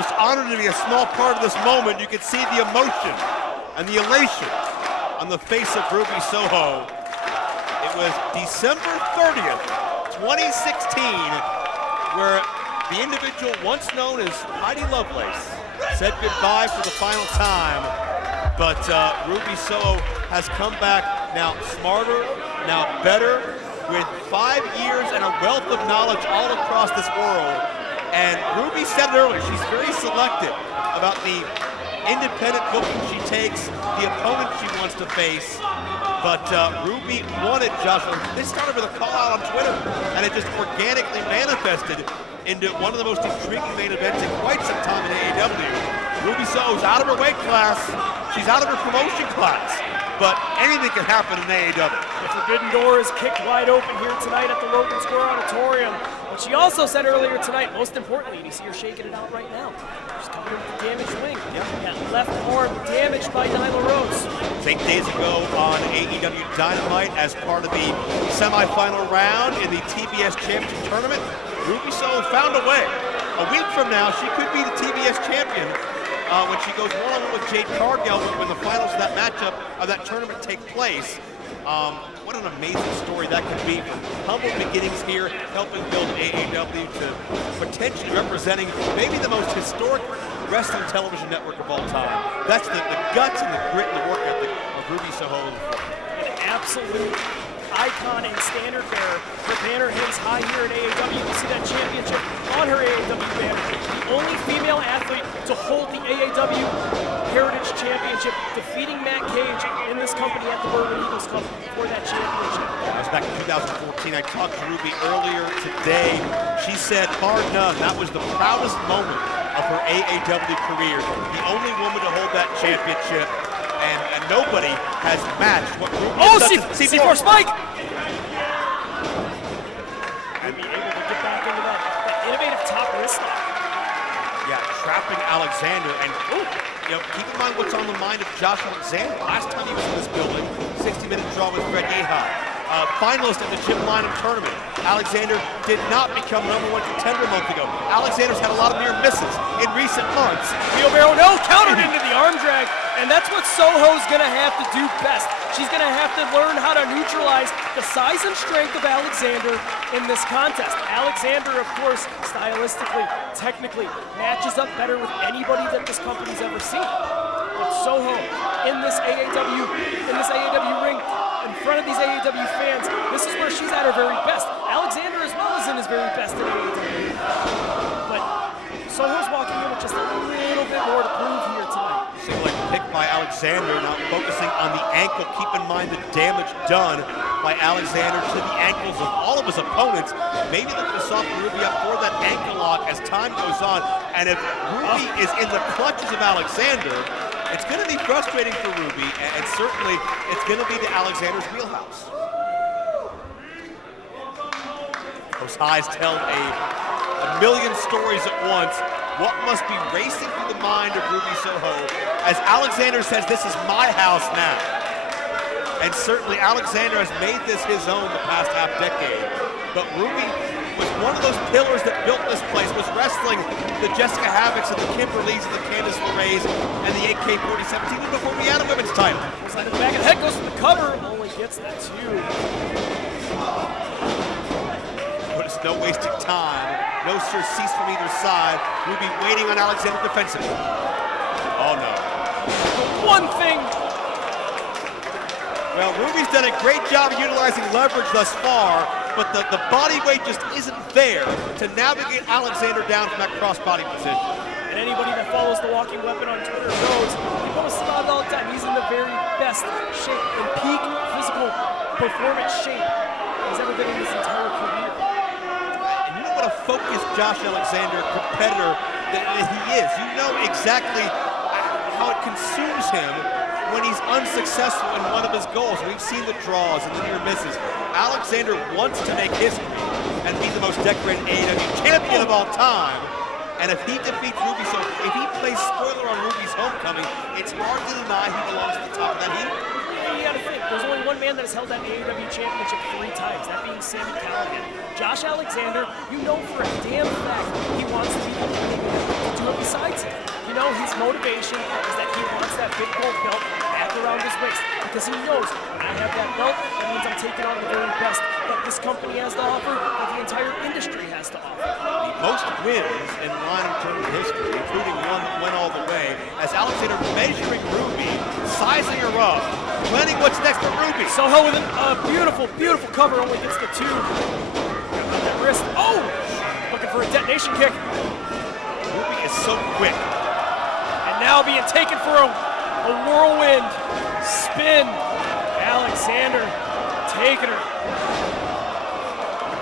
just honored to be a small part of this moment. You can see the emotion and the elation on the face of Ruby Soho. It was December 30th, 2016, where the individual once known as Heidi Lovelace said goodbye for the final time. But Ruby Soho has come back now smarter, now better, with 5 years and a wealth of knowledge all across this world. And Ruby said it earlier, she's very selective about the independent booking she takes, the opponent she wants to face. But Ruby wanted Joshua. This started with a call out on Twitter, and it just organically manifested into one of the most intriguing main events in quite some time in AAW. Ruby Soho's out of her weight class. She's out of her promotion class. But anything can happen in AAW. The forbidden door is kicked wide open here tonight at the Logan Square Auditorium. But she also said earlier tonight, most importantly, and you see her shaking it out right now, she's coming in with the damaged wing. Yep. That left arm damaged by Nyla Rose. 8 days ago on AEW Dynamite, as part of the semifinal round in the TBS Championship Tournament, Ruby Soho found a way. A week from now, she could be the TBS champion when she goes one-on-one with Jade Cargill when the finals of that matchup, of that tournament, take place. What an amazing story that could be, from humble beginnings here, helping build AAW to potentially representing maybe the most historic wrestling television network of all time. That's the guts and the grit and the work ethic of Ruby Soho. An absolute icon and standard bearer. Her banner hangs high here at AAW. You see that championship on her AAW banner. The only female athlete to hold the AAW Heritage Championship, defeating Matt Cage in this company at the Bourbon Eagles Cup for that championship. That was back in 2014. I talked to Ruby earlier today. She said, bar none, that was the proudest moment of her AAW career. The only woman to hold that championship, and nobody has matched what Ruby has done. C4 Spike! Ruby able to get back into that innovative top wrist lock. Yeah, trapping Alexander, and keep in mind what's on the mind of Josh Alexander. Last time he was in this building, 60-minute draw with Fred Yehi. Finalist at the Jim Lynam tournament. Alexander did not become #1 contender a month ago. Alexander's had a lot of near misses in recent months. Wheelbarrow, no, countered into the arm drag, and that's what Soho's gonna have to do best. She's gonna have to learn how to neutralize the size and strength of Alexander in this contest. Alexander, of course, stylistically, technically, matches up better with anybody that this company's ever seen. But Soho, in this AAW ring, in front of these AAW fans, this is where she's at her very best. Alexander as well is in his very best in AAW. But Soho's walking in with just a little bit more to prove here tonight. Single leg pick by Alexander, now focusing on the ankle. Keep in mind the damage done by Alexander to the ankles of all of his opponents. Maybe looking to soften Ruby up for that ankle lock as time goes on. And if Ruby is in the clutches of Alexander, it's going to be frustrating for Ruby, and certainly it's going to be to Alexander's wheelhouse. Those highs tell a million stories at once. What must be racing through the mind of Ruby Soho as Alexander says, this is my house now. And certainly Alexander has made this his own the past half decade. But Ruby was one of those pillars that built this place, was wrestling the Jessica Havocks and the Kimberlys and the Candice LeRays and the AK-47 even before we had a women's title. Side of the back of the head, goes for the cover, only gets the 2. But it's no wasting time. No surcease from either side. Ruby waiting on Alexander defensively. Oh no. The one thing. Well, Ruby's done a great job of utilizing leverage thus far, but the body weight just isn't there to navigate Alexander down from that crossbody position. And anybody that follows the Walking Weapon on Twitter knows, he posts about it all the time. He's in the very best shape and peak physical performance shape he's ever been in his entire career. And you know what a focused Josh Alexander competitor that he is. You know exactly how it consumes him when he's unsuccessful in one of his goals. We've seen the draws and the near misses. Alexander wants to make history and be the most decorated AAW champion of all time. And if he defeats Ruby Soho, if he plays spoiler on Ruby's homecoming, it's hard to deny he belongs at the top of that heap. You gotta think, there's only one man that has held that AAW championship 3 times, that being Sami Callihan. Josh Alexander, you know for a damn fact he wants to be able to do it besides motivation is that he wants that big gold belt back around his waist, because he knows when I have that belt, that means I'm taking on the very best that this company has to offer, that the entire industry has to offer. The most wins in line of tournament history, including one that went all the way, as Alexander measuring Ruby, sizing her up, planning what's next for Ruby. Soho with a beautiful, beautiful cover, only gets the 2. Got that wrist. Oh! Looking for a detonation kick. Ruby is so quick. And now being taken for a whirlwind spin. Alexander taking her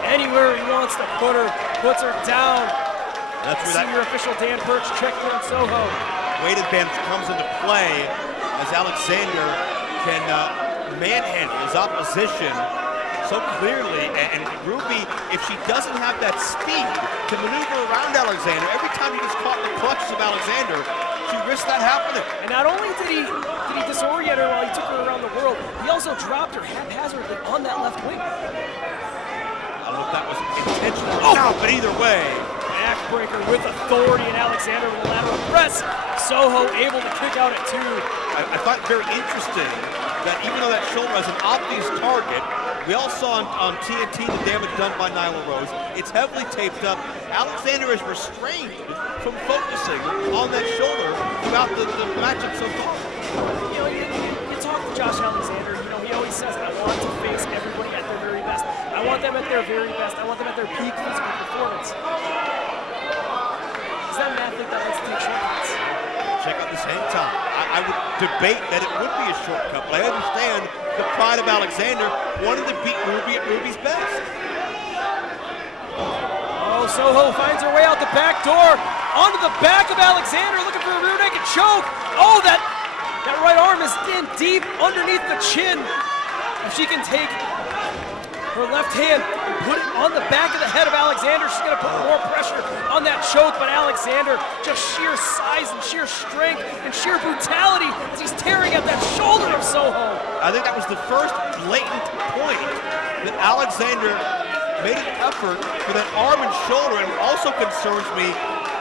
anywhere he wants to put her, puts her down. That's where Senior official Dan Perch checking on Soho. Weight advantage comes into play as Alexander can manhandle his opposition so clearly, and Ruby, if she doesn't have that speed to maneuver around Alexander, every time he gets caught in the clutches of Alexander, she risks that happening. And not only did he disorient her while he took her around the world, he also dropped her haphazardly on that left wing. I don't know if that was intentional or not, but either way. Backbreaker with authority, and Alexander with a lateral press. Soho able to kick out at 2. I find it very interesting that even though that shoulder has an obvious target, we all saw on TNT the damage done by Nyla Rose. It's heavily taped up. Alexander is restrained from focusing on that shoulder throughout the matchup so far. You know, you talk to Josh Alexander, you know, he always says, I want to face everybody at their very best. I want them at their very best. I want them at their peak physical performance. Is that an athlete that likes to take shortcuts? Check out this hang time. I would debate that it would be a shortcut, but I understand the pride of Alexander wanting to beat Ruby at Ruby's best. Oh, Soho finds her way out the back door, onto the back of Alexander, looking for a rear naked choke. Oh, that right arm is in deep underneath the chin. If she can take her left hand and put it on the back of the head of Alexander, she's going to put more pressure on that choke, but Alexander, just sheer size and sheer strength and sheer brutality as he's tearing at that shoulder of Soho. I think that was the first blatant point that Alexander made an effort for that arm and shoulder, and also concerns me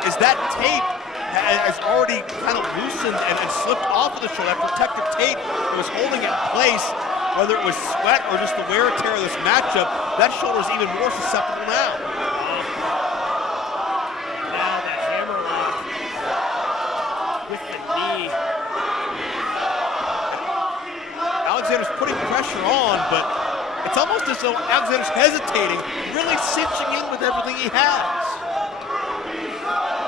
is that tape has already kind of loosened and slipped off of the shoulder. That protective tape that was holding it in place, whether it was sweat or just the wear and tear of this matchup, that shoulder is even more susceptible now. Now that hammerlock with the knee. Alexander's putting pressure on, but it's almost as though Alexander's hesitating, really cinching in with everything he has.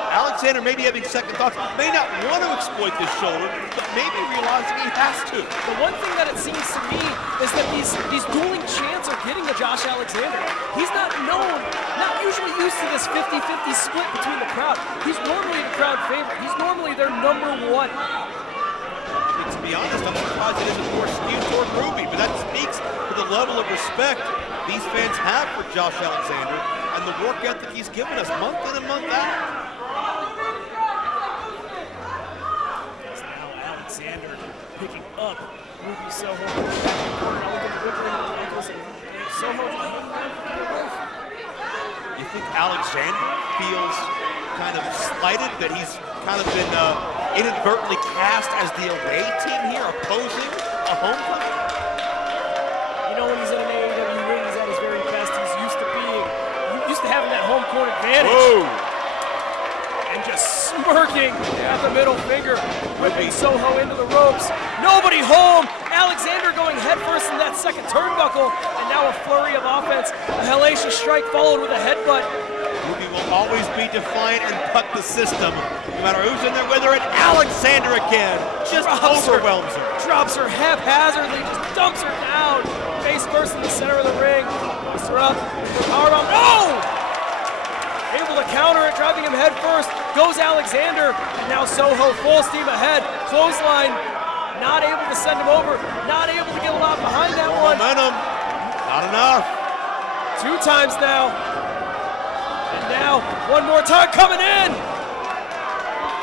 Alexander may be having second thoughts, may not want to exploit this shoulder, but maybe realizing he has to. The one thing that it seems to me is that these dueling chants are getting to Josh Alexander. He's not usually used to this 50-50 split between the crowd. He's normally the crowd favorite. He's normally their #1. To be honest, I'm surprised it isn't more skewed toward Ruby, but that speaks to the level of respect these fans have for Josh Alexander and the work ethic he's given us month in and month out. Alexander picking up Ruby Soho. Back in the corner, now looking at the ankles, and Soho hanging down for the roof. You think Alexander feels kind of slighted that he's kind of been inadvertently cast as the away team here, opposing a home team? You know, when he's in an AAW ring, he's at his very best. He's used to having that home court advantage. Whoa! And just smirking at the middle finger, whipping Soho into the ropes. Nobody home. Alexander going headfirst in that second turnbuckle, and now a flurry of offense. A hellacious strike followed with a headbutt. Ruby will always be defiant and buck the system, no matter who's in there with her, and Alexander again just overwhelms her. Drops her haphazardly, just dumps her down. Face first in the center of the ring. Picks her up. Powerbomb. No! Able to counter it, driving him head first. Goes Alexander, and now Soho full steam ahead. Clothesline, not able to send him over, not able to get a lot behind that one. Momentum, not enough. 2 times now. And now, one more time coming in.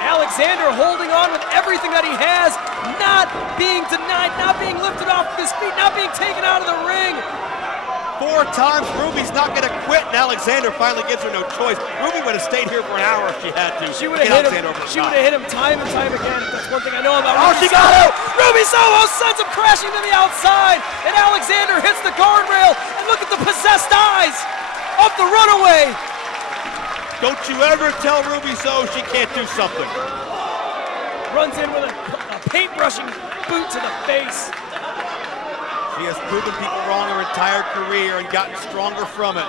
Alexander holding on with everything that he has, not being denied, not being lifted off of his feet, not being taken out of the ring. 4 times. Ruby's not going to quit, and Alexander finally gives her no choice. Ruby would have stayed here for an hour if she had to. She would have hit him. She would have hit him time and time again. That's one thing I know about Ruby. She got it! Ruby Soho sends him crashing to the outside, and Alexander hits the guardrail. And look at the possessed eyes of the runaway. Don't you ever tell Ruby Soho she can't do something. Runs in with a paintbrushing boot to the face. She has proven people wrong her entire career and gotten stronger from it.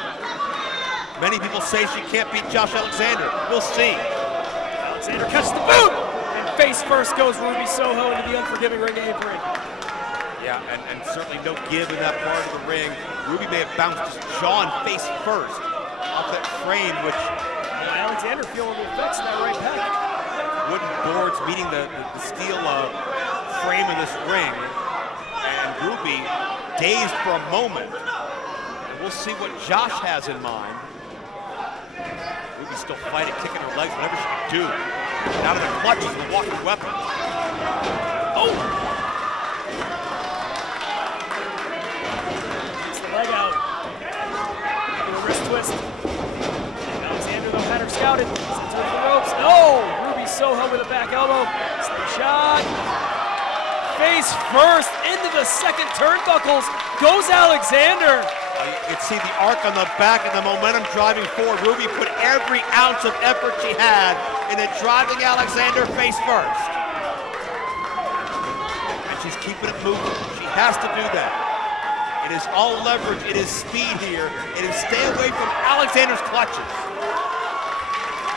Many people say she can't beat Josh Alexander. We'll see. Alexander catches the boot! And face first goes Ruby Soho into the unforgiving ring apron. Yeah, and certainly no give in that part of the ring. Ruby may have bounced jaw and face first off that frame, which... Alexander feeling the effects of that right pec. Wooden boards meeting the steel frame of this ring. And Ruby dazed for a moment. And we'll see what Josh has in mind. Ruby's still fighting, kicking her legs, whatever she can do. Out of the clutches with a walking weapon. Oh! Gets the leg out. With a wrist twist. And Alexander, though, had her scouted. Sends her to the ropes. No! Ruby Soho with a back elbow. Slingshot. Face first into the second turnbuckles goes Alexander. You can see the arc on the back and the momentum driving forward. Ruby put every ounce of effort she had into driving Alexander face first. And she's keeping it moving. She has to do that. It is all leverage. It is speed here. It is stay away from Alexander's clutches.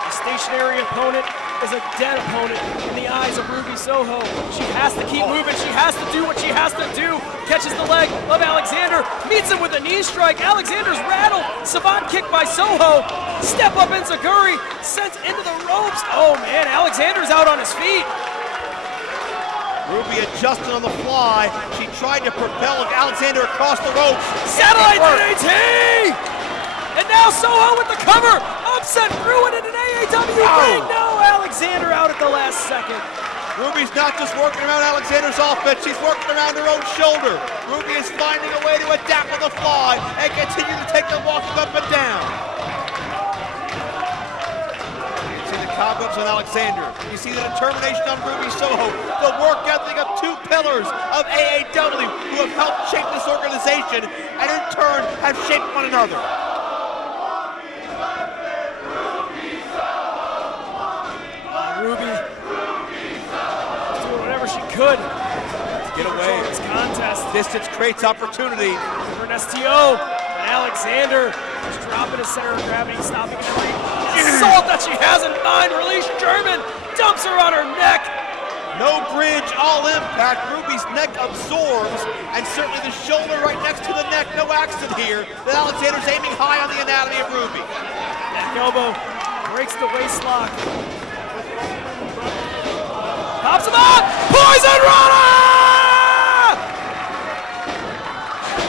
A stationary opponent is a dead opponent in the eyes of Ruby Soho. She has to keep moving. She has to do what she has to do. Catches the leg of Alexander, meets him with a knee strike. Alexander's rattled. Savant kick by Soho. Step up enziguri, sent into the ropes. Oh man, Alexander's out on his feet. Ruby adjusted on the fly. She tried to propel Alexander across the ropes. Satellite DDT! And now Soho with the cover. Upset through it in an AAW ring. No, Alexander out at the last second. Ruby's not just working around Alexander's offense, she's working around her own shoulder. Ruby is finding a way to adapt on the fly and continue to take the walking up and down. You see the cobwebs on Alexander. You see the determination on Ruby Soho, the work ethic of 2 pillars of AAW who have helped shape this organization and in turn have shaped one another. Ruby doing whatever she could to get away. This contest. Distance creates opportunity. For an STO, and Alexander is dropping his center of gravity, stopping every assault that she has in mind. Release German, dumps her on her neck. No bridge, all impact. Ruby's neck absorbs, and certainly the shoulder right next to the neck. No accident here that Alexander's aiming high on the anatomy of Ruby. Neck elbow breaks the waist lock. Pops him up! Poison Rana!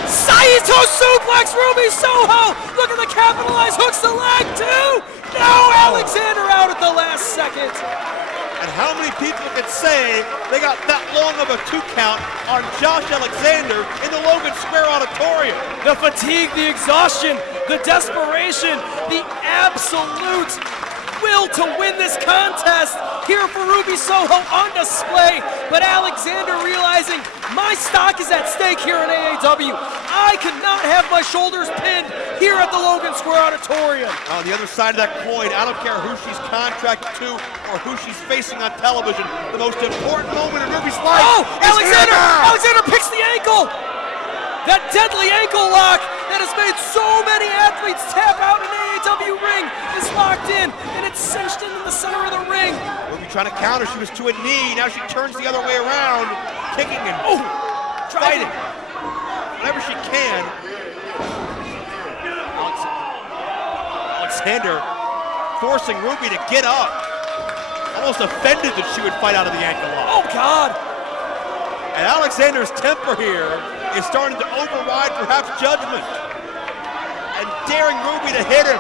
Saito suplex Ruby Soho! Look at the capitalized hooks the leg too! No, Alexander out at the last second! And how many people could say they got that long of a 2 count on Josh Alexander in the Logan Square Auditorium? The fatigue, the exhaustion, the desperation, the absolute will to win this contest here for Ruby Soho on display, but Alexander realizing my stock is at stake here in AAW. I cannot have my shoulders pinned here at the Logan Square Auditorium. On the other side of that coin, I don't care who she's contracted to or who she's facing on television, the most important moment in Ruby's life. Oh, Alexander picks the ankle! That deadly ankle lock that has made so many athletes tap out in AAW ring is locked in, and it's cinched into the center of the ring. Ruby trying to counter, she was to a knee, now she turns the other way around, kicking and fighting whenever she can. Alexander forcing Ruby to get up, almost offended that she would fight out of the ankle lock. Oh God! And Alexander's temper here is starting to override perhaps judgment and daring Ruby to hit him.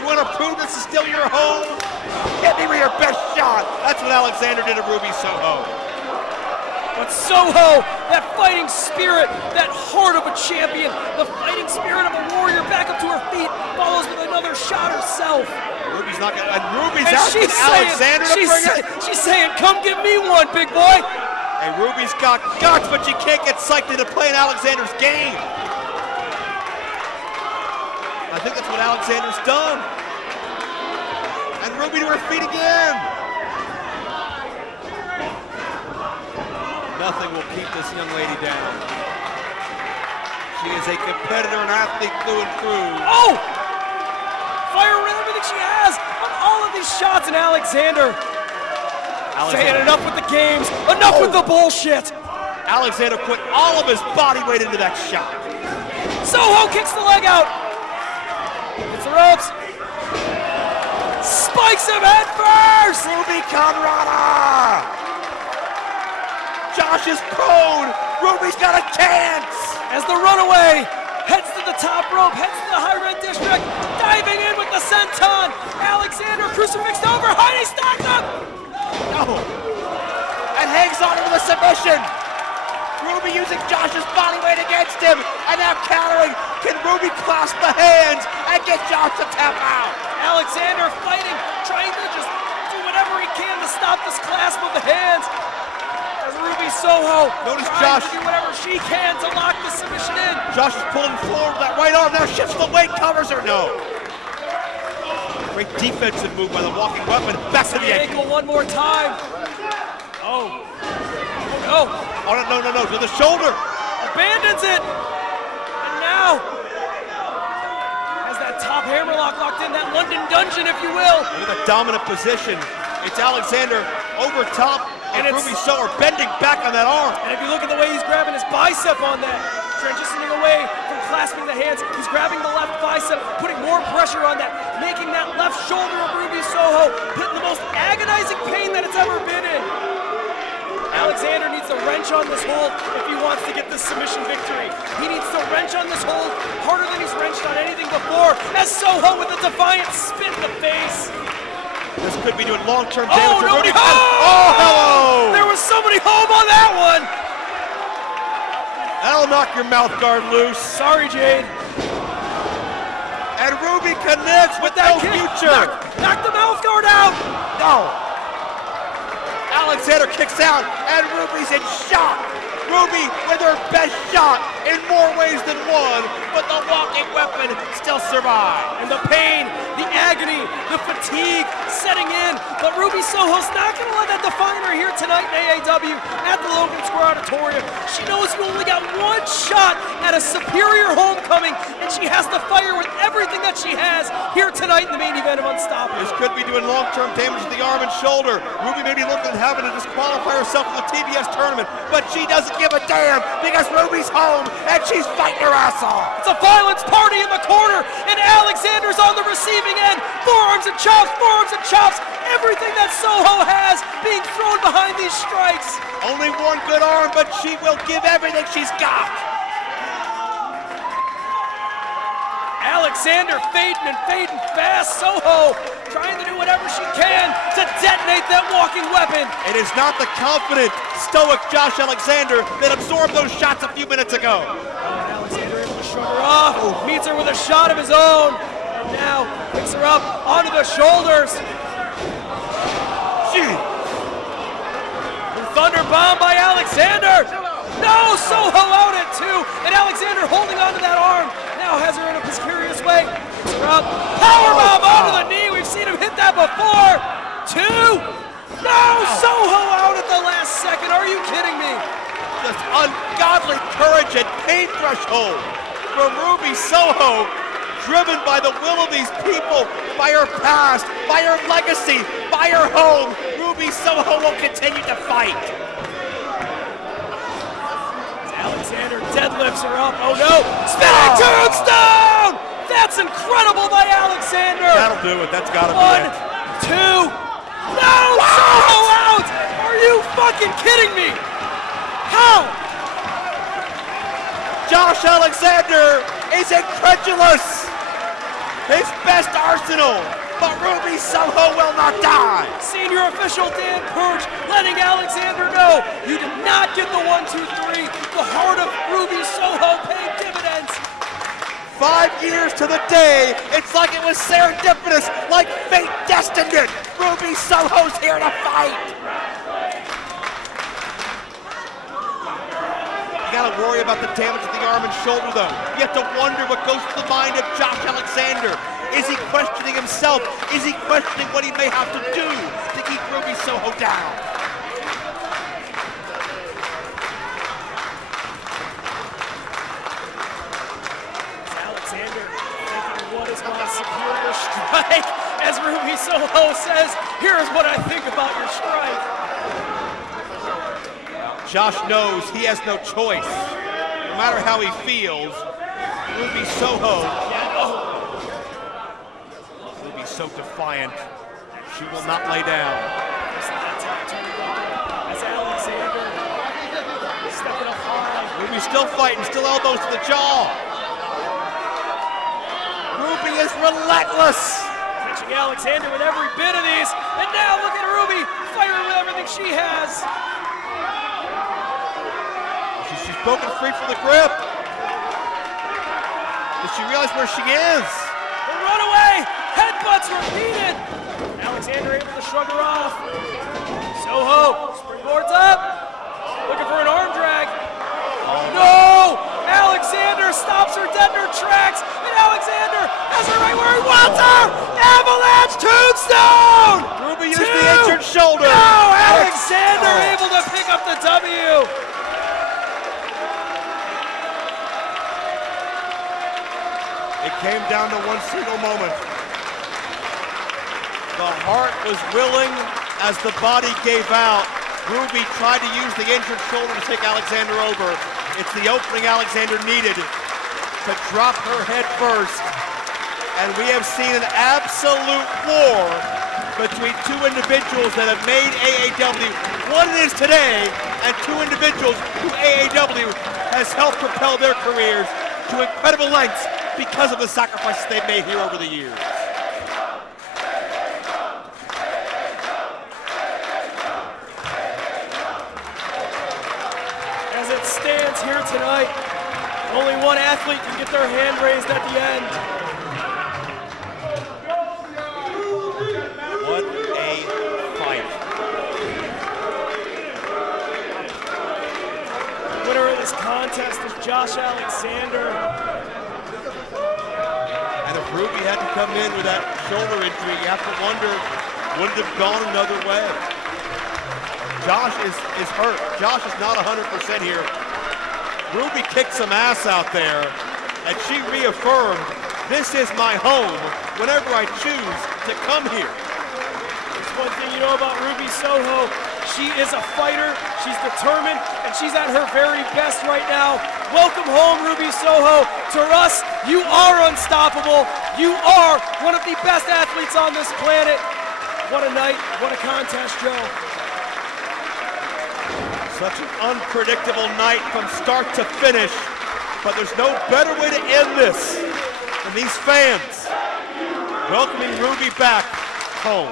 You want to prove this is still your home? Hit me with your best shot. That's what Alexander did to Ruby Soho. But Soho, that fighting spirit, that heart of a champion, the fighting spirit of a warrior, back up to her feet, follows with another shot herself. Ruby's not gonna, and Ruby's And asking Alexander to bring it. She's saying, come give me one, big boy. And Ruby's got guts, but she can't get psyched into playing Alexander's game. I think that's what Alexander's done. And Ruby to her feet again. Nothing will keep this young lady down. She is a competitor and athlete through and through. Oh! Fire with everything she has on all of these shots, and Alexander saying enough with the games, enough with the bullshit. Alexander put all of his body weight into that shot. Soho kicks the leg out. Hits the ropes. Spikes him head first. Ruby Conrada! Josh is prone. Ruby's got a chance. As the runaway heads to the top rope, heads to the high red district, diving in with the senton. Alexander crucifixed over, Heidi stacked up. No. And hangs on to the submission. Ruby using Josh's body weight against him, and now countering. Can Ruby clasp the hands and get Josh to tap out? Alexander fighting, trying to just do whatever he can to stop this clasp of the hands. As Ruby Soho notice trying Josh to do whatever she can to lock the submission in. Josh is pulling forward with that right arm, now shifts the weight, covers her, no. Great defensive move by the walking weapon, back to the ankle. One more time. Oh. No. Oh, no, to the shoulder. Abandons it. And now has that top hammerlock locked in, that London dungeon, if you will. Look at the dominant position. It's Alexander over top, and Ruby Soho bending back on that arm. And if you look at the way he's grabbing his bicep on that, transitioning away from clasping the hands, he's grabbing the left bicep, putting more pressure on that, making that left shoulder of Ruby Soho put in the most agonizing pain that it's ever been in. Alexander needs to wrench on this hold if he wants to get this submission victory. He needs to wrench on this hold harder than he's wrenched on anything before, as Soho with a defiant spit in the face. This could be doing long-term damage to Ruby. Oh, hello! There was somebody home on that one. That'll knock your mouth guard loose. Sorry, Jade. And Ruby connects with no future. Knock the mouth guard out. No. Alexander kicks out, and Ruby's in shock. Ruby with her best shot in more ways than one, but the walking weapon still survives. And the pain, the agony, the fatigue setting in, but Ruby Soho's not going to let that define her here tonight in AAW at the Logan Square Auditorium. She knows you only got one shot at a superior homecoming, and she has to fire with everything that she has here tonight in the main event of Unstoppable. This could be doing long-term damage to the arm and shoulder. Ruby may be looking at having to disqualify herself from the TBS tournament, but she doesn't give a damn because Ruby's home and she's fighting her ass off. It's a violence party in the corner, and Alexander's on the receiving end. Forearms and chops, forearms and chops. Everything that Soho has being thrown behind these strikes. Only one good arm, but she will give everything she's got. Alexander fading and fading fast. Soho trying to do whatever she can to detonate that walking weapon. It is not the confident, stoic Josh Alexander that absorbed those shots a few minutes ago. And Alexander able to shrug her off, meets her with a shot of his own, and now picks her up onto the shoulders. Thunder bomb by Alexander. No, Soho out at two, and Alexander holding onto that arm. Now has her in a precarious way. Picks her up. Powerbomb onto the knee. We've seen him hit that before. Two. No, Soho out at the last second. Are you kidding me? Just ungodly courage and pain threshold from Ruby Soho, driven by the will of these people, by her past, by her legacy, by her home. Ruby Soho will continue to fight. Alexander deadlifts her up. Oh no! Spinning tombstone! That's incredible by Alexander! That'll do it. That's gotta be it. 1, 2. No! Soho out! Are you fucking kidding me? How? Josh Alexander is incredulous. His best arsenal but Ruby Soho will not die. Senior official Dan Purge letting Alexander know you did not get the 1, 2, 3. The heart of Ruby Soho paying dividends. 5 years to the day, it's like it was serendipitous, like fate destined it. Ruby Soho's here to fight. You gotta worry about the damage to the arm and shoulder though. You have to wonder what goes through the mind of Josh Alexander. Is he questioning himself? Is he questioning what he may have to do to keep Ruby Soho down? Alexander thinking, what is my superior strike? As Ruby Soho says, here is what I think about your strike. Josh knows he has no choice. No matter how he feels, Ruby Soho will be so defiant. She will not lay down. As Alexander stepping up high. Ruby's still fighting, still elbows to the jaw. Ruby is relentless. Catching Alexander with every bit of these. And now look at Ruby firing with everything she has. She's broken free from the grip. Does she realize where she is? The runaway headbutts repeated. Alexander able to shrug her off. Soho springboards up. Looking for an arm drag. No! Alexander stops her dead in her tracks. And Alexander has her right where he wants her. Avalanche tombstone! Ruby used the injured shoulder. No! Alexander able to pick up the W. It came down to one single moment. The heart was willing as the body gave out. Ruby tried to use the injured shoulder to take Alexander over. It's the opening Alexander needed to drop her head first. And we have seen an absolute war between two individuals that have made AAW what it is today, and two individuals who AAW has helped propel their careers to incredible lengths because of the sacrifices they've made here over the years. As it stands here tonight, only one athlete can get their hand raised at the end. What a fight. The winner of this contest is Josh Alexander. And if Ruby hadn't come in with that shoulder injury, you have to wonder, would it have gone another way? Josh is hurt. Josh is not 100% here. Ruby kicked some ass out there, and she reaffirmed, this is my home whenever I choose to come here. There's one thing you know about Ruby Soho. She is a fighter, she's determined, and she's at her very best right now. Welcome home, Ruby Soho. To us, you are unstoppable. You are one of the best athletes on this planet. What a night, what a contest, Joe. Such an unpredictable night from start to finish, but there's no better way to end this than these fans welcoming Ruby back home.